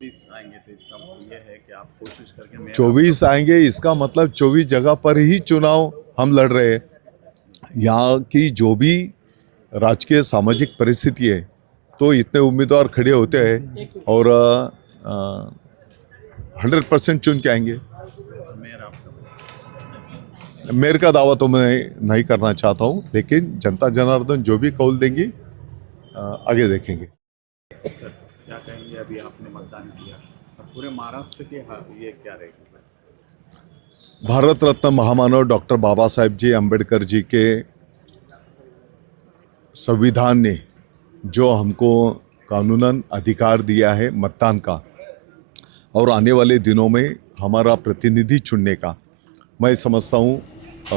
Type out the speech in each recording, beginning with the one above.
24 आएंगे तो इसका मतलब ये है कि आप कोशिश करके मेयर 24 आएंगे, इसका मतलब 24 जगह पर ही चुनाव हम लड़ रहे हैं। यहाँ की जो भी राजकीय सामाजिक परिस्थिति है, तो इतने उम्मीदवार खड़े होते हैं और 100% चुन के आएंगे। मेयर आपका मेयर का दावा तो मैं नहीं करना चाहता हूँ, लेकिन जनता जनार्दन जो भी कौल देंगी आगे देखेंगे। सर क्या कहेंगे, अभी आपने मतदान किया और पूरे महाराष्ट्र के ये क्या रहेगी? भारत रत्न महामानव डॉक्टर बाबा साहेब जी अम्बेडकर जी के संविधान ने जो हमको कानूनन अधिकार दिया है मतदान का, और आने वाले दिनों में हमारा प्रतिनिधि चुनने का, मैं समझता हूँ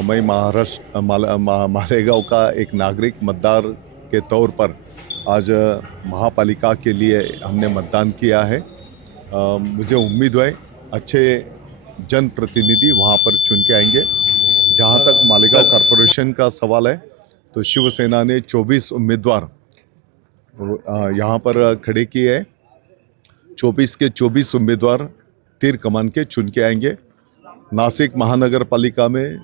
मैं महाराष्ट्र मालेगांव का एक नागरिक मतदार के तौर पर आज महापालिका के लिए हमने मतदान किया है। मुझे उम्मीद है अच्छे जनप्रतिनिधि वहाँ पर चुन के आएंगे। जहाँ तक मालेगांव कॉरपोरेशन का सवाल है, तो शिवसेना ने 24 उम्मीदवार यहाँ पर खड़े किए हैं। 24 के 24 उम्मीदवार तीर कमान के चुन के आएंगे। नासिक महानगर पालिका में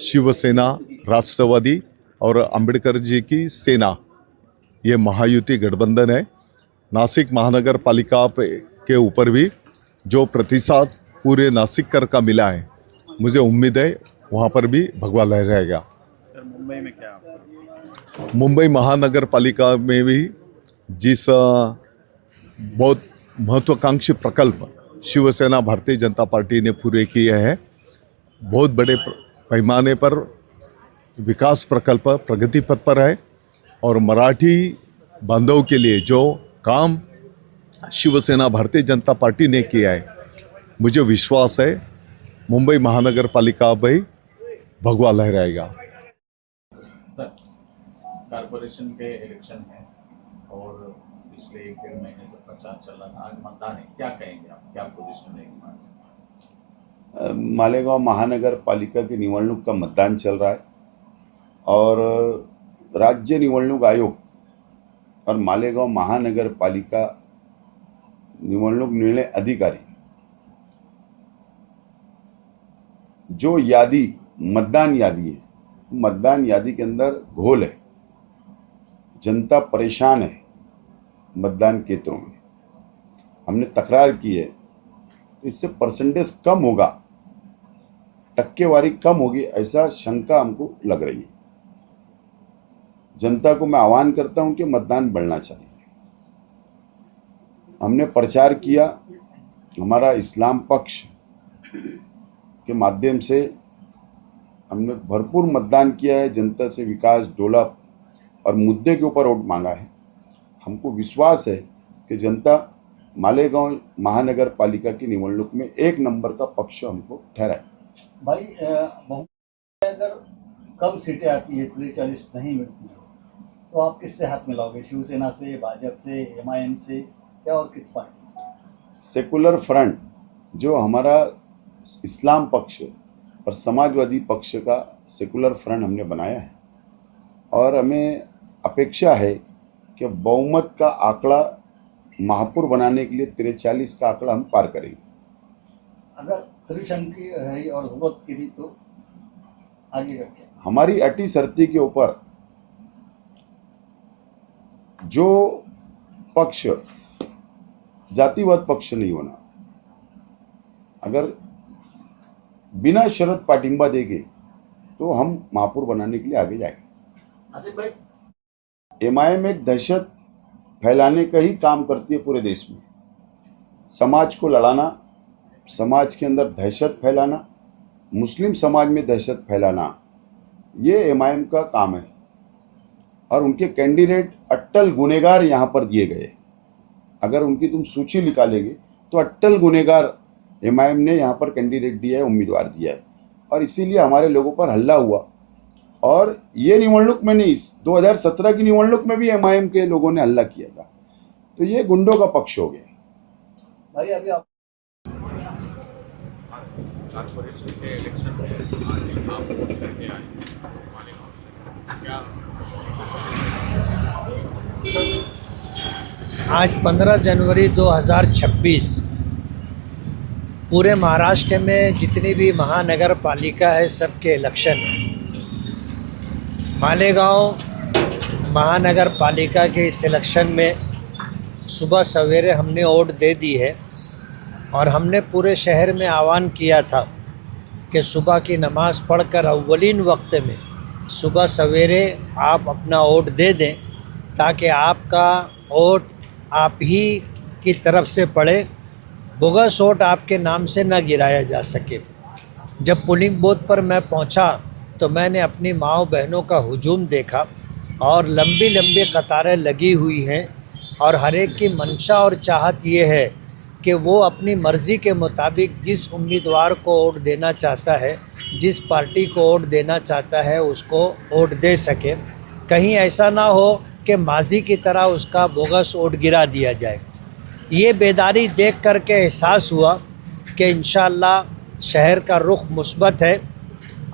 शिवसेना, राष्ट्रवादी और अंबेडकर जी की सेना, ये महायुति गठबंधन है। नासिक महानगर पालिका के ऊपर भी जो प्रतिशत पूरे नासिककर का मिला है, मुझे उम्मीद है वहाँ पर भी भगवा लहराएगा। सर मुंबई में क्या मुंबई महानगर पालिका में भी जिस बहुत महत्वाकांक्षी प्रकल्प शिवसेना भारतीय जनता पार्टी ने पूरे किए हैं, बहुत बड़े पैमाने पर विकास प्रकल्प प्रगति पथ पर है, और मराठी बांधव के लिए जो काम शिवसेना भारतीय जनता पार्टी ने किया है, मुझे विश्वास है मुंबई महानगर पालिका भी भगवा लहराएगा। सर कॉर्पोरेशन के इलेक्शन है और पिछले 1-1.5 महीने से प्रचार चल रहा था, आज मतदान है, क्या कहेंगे आप, क्या पोजीशन रहेगी? मालेगांव महानगर पालिका की निवडणूक का मतदान चल रहा है और राज्य निवडणूक आयोग और मालेगांव महानगर पालिका निवडणूक निर्णय अधिकारी जो यादी मतदान यादी है, मतदान यादी के अंदर घोल है, जनता परेशान है। मतदान केंद्रों में हमने तकरार की है, तो इससे परसेंटेज कम होगा, टक्केवारी कम होगी, ऐसा शंका हमको लग रही है। जनता को मैं आह्वान करता हूं कि मतदान बढ़ना चाहिए। हमने प्रचार किया, हमारा इस्लाम पक्ष के माध्यम से हमने भरपूर मतदान किया है, जनता से विकास, डेवलप और मुद्दे के ऊपर वोट मांगा है। हमको विश्वास है कि जनता मालेगांव महानगर पालिका की निवडणूक में 1 नंबर का पक्ष हमको ठहराए। भाई अगर कम सीटें आती है, 43 नहीं मिलती, तो आप किससे हाथ मिलाओगे? शिवसेना से, भाजपा से, एमआईएम से, या और किस पार्टी से? सेकुलर फ्रंट जो हमारा इस्लाम पक्ष और समाजवादी पक्ष का सेकुलर फ्रंट हमने बनाया है, और हमें अपेक्षा है कि बहुमत का आंकड़ा महापुर बनाने के लिए 43 का आंकड़ा हम पार करेंगे। अगर त्रिशंकी रही और जरूरत गिरी तो आगे का क्या? हमारी अटी शर्ती के ऊपर जो पक्ष जातिवाद पक्ष नहीं होना, अगर बिना शर्त पाटिंबा देंगे तो हम महापुर बनाने के लिए आगे जाएंगे। आसिफ भाई, एमआईएम एक दहशत फैलाने का ही काम करती है पूरे देश में। समाज को लड़ाना, समाज के अंदर दहशत फैलाना, मुस्लिम समाज में दहशत फैलाना, ये एमआईएम का काम है। और उनके कैंडिडेट अट्टल गुनेगार यहाँ पर दिए गए। अगर उनकी तुम सूची निकालेंगे तो अट्टल गुनेगार एमआईएम ने यहाँ पर कैंडिडेट दिया है, उम्मीदवार दिया है, और इसीलिए हमारे लोगों पर हल्ला हुआ। और ये निवडणूक में नहीं, 2017 की निवडणूक में भी एमआईएम के लोगों ने हल्ला किया था। तो ये गुंडों का पक्ष हो गया। भाई अभी आप कॉर्पोरेशन के इलेक्शन में आज आप वोट करके आए मालेगांव से, क्या आज 15 जनवरी 2026 पूरे महाराष्ट्र में जितनी भी महानगर पालिका है सबके इलेक्शन है। मालेगांव महानगर पालिका के इस इलेक्शन में सुबह सवेरे हमने वोट दे दी है और हमने पूरे शहर में आह्वान किया था कि सुबह की नमाज़ पढ़कर अव्वलीन वक्त में सुबह सवेरे आप अपना वोट दे दें ताकि आपका वोट आप ही की तरफ से पड़े, बोगस वोट आपके नाम से न गिराया जा सके। जब पोलिंग बूथ पर मैं पहुंचा तो मैंने अपनी माँओं बहनों का हुजूम देखा और लंबी लंबी कतारें लगी हुई हैं और हर एक की मंशा और चाहत ये है कि वो अपनी मर्ज़ी के मुताबिक जिस उम्मीदवार को वोट देना चाहता है, जिस पार्टी को वोट देना चाहता है उसको वोट दे सके। कहीं ऐसा ना हो कि माजी की तरह उसका बोगस वोट गिरा दिया जाए। ये बेदारी देख कर के एहसास हुआ कि इंशाअल्लाह शहर का रुख मुस्बत है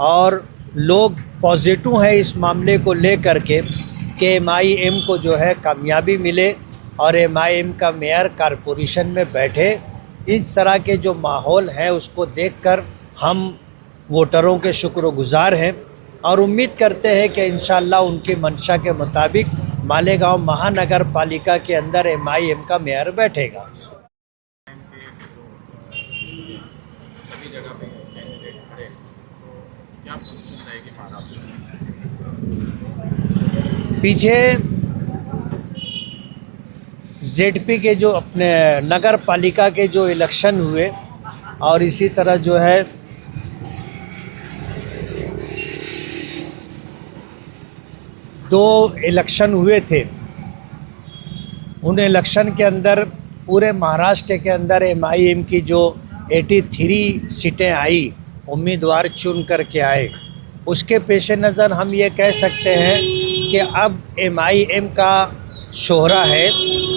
और लोग पॉजिटिव हैं इस मामले को ले कर के कि MIM को जो है कामयाबी मिले और MIM का मेयर कारपोरेशन में बैठे। इस तरह के जो माहौल है उसको देखकर हम वोटरों के शुक्रगुजार हैं और उम्मीद करते हैं कि इंशाअल्लाह उनकी मंशा के मुताबिक मालेगांव महानगर पालिका के अंदर MIM का मेयर बैठेगा। सभी जगह पे कैंडिडेट खड़े, तो क्या पोजीशन रहेगी महाराष्ट्र में? पीछे ZP के जो अपने नगर पालिका के जो इलेक्शन हुए और इसी तरह जो है दो इलेक्शन हुए थे, उन इलेक्शन के अंदर पूरे महाराष्ट्र के अंदर MIM की जो 83 सीटें आई, उम्मीदवार चुन कर के आए। उसके पेश नज़र हम ये कह सकते हैं कि अब MIM का शोहरा है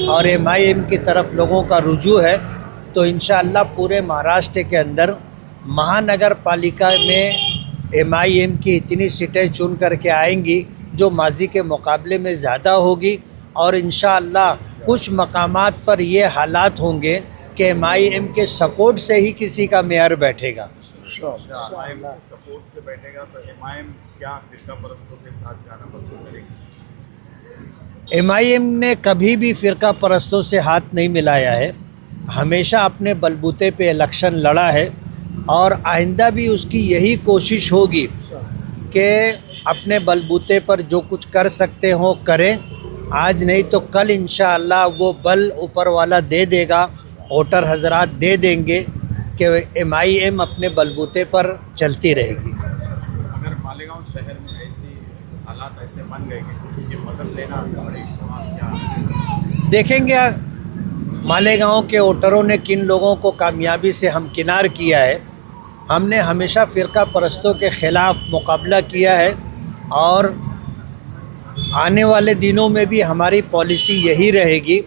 और MIM की तरफ लोगों का रुजू है, तो इंशाअल्लाह पूरे महाराष्ट्र के अंदर महानगर पालिका में MIM की इतनी सीटें चुन कर के आएंगी जो माजी के मुकाबले में ज़्यादा होगी और इंशाअल्लाह कुछ मकामात पर ये हालात होंगे कि MIM के सपोर्ट से ही किसी का मेयर बैठेगा। MIM के सपोर्ट से बैठेगा तो MIM क्या फिरका परस्तों के साथ जाना पसंद करेगी? MIM ने कभी भी फ़िरका परस्तों से हाथ नहीं मिलाया है, हमेशा अपने बलबूते पे इलेक्शन लड़ा है और आइंदा भी उसकी यही कोशिश होगी कि अपने बलबूते पर जो कुछ कर सकते हो करें। आज नहीं तो कल इंशाअल्लाह वो बल ऊपर वाला दे देगा, वोटर हजरात दे देंगे कि MIM अपने बलबूते पर चलती रहेगी। अगर मालेगांव शहर में ऐसी हालात ऐसे बन गए कि किसी की मदद लेना पड़ेगी तो आप क्या देखेंगे मालेगांव के वोटरों ने किन लोगों को कामयाबी से हमकिनार किया है। हमने हमेशा फ़िरका परस्तों के ख़िलाफ़ मुकाबला किया है और आने वाले दिनों में भी हमारी पॉलिसी यही रहेगी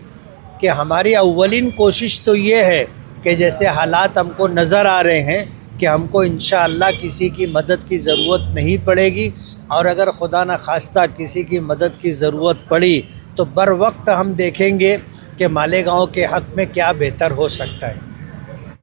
कि हमारी अव्वलीन कोशिश तो ये है कि जैसे हालात हमको नज़र आ रहे हैं कि हमको इंशाअल्लाह किसी की मदद की ज़रूरत नहीं पड़ेगी और अगर खुदा न खास्ता किसी की मदद की ज़रूरत पड़ी तो बर वक्त हम देखेंगे कि मालेगांव के हक़ में क्या बेहतर हो सकता है।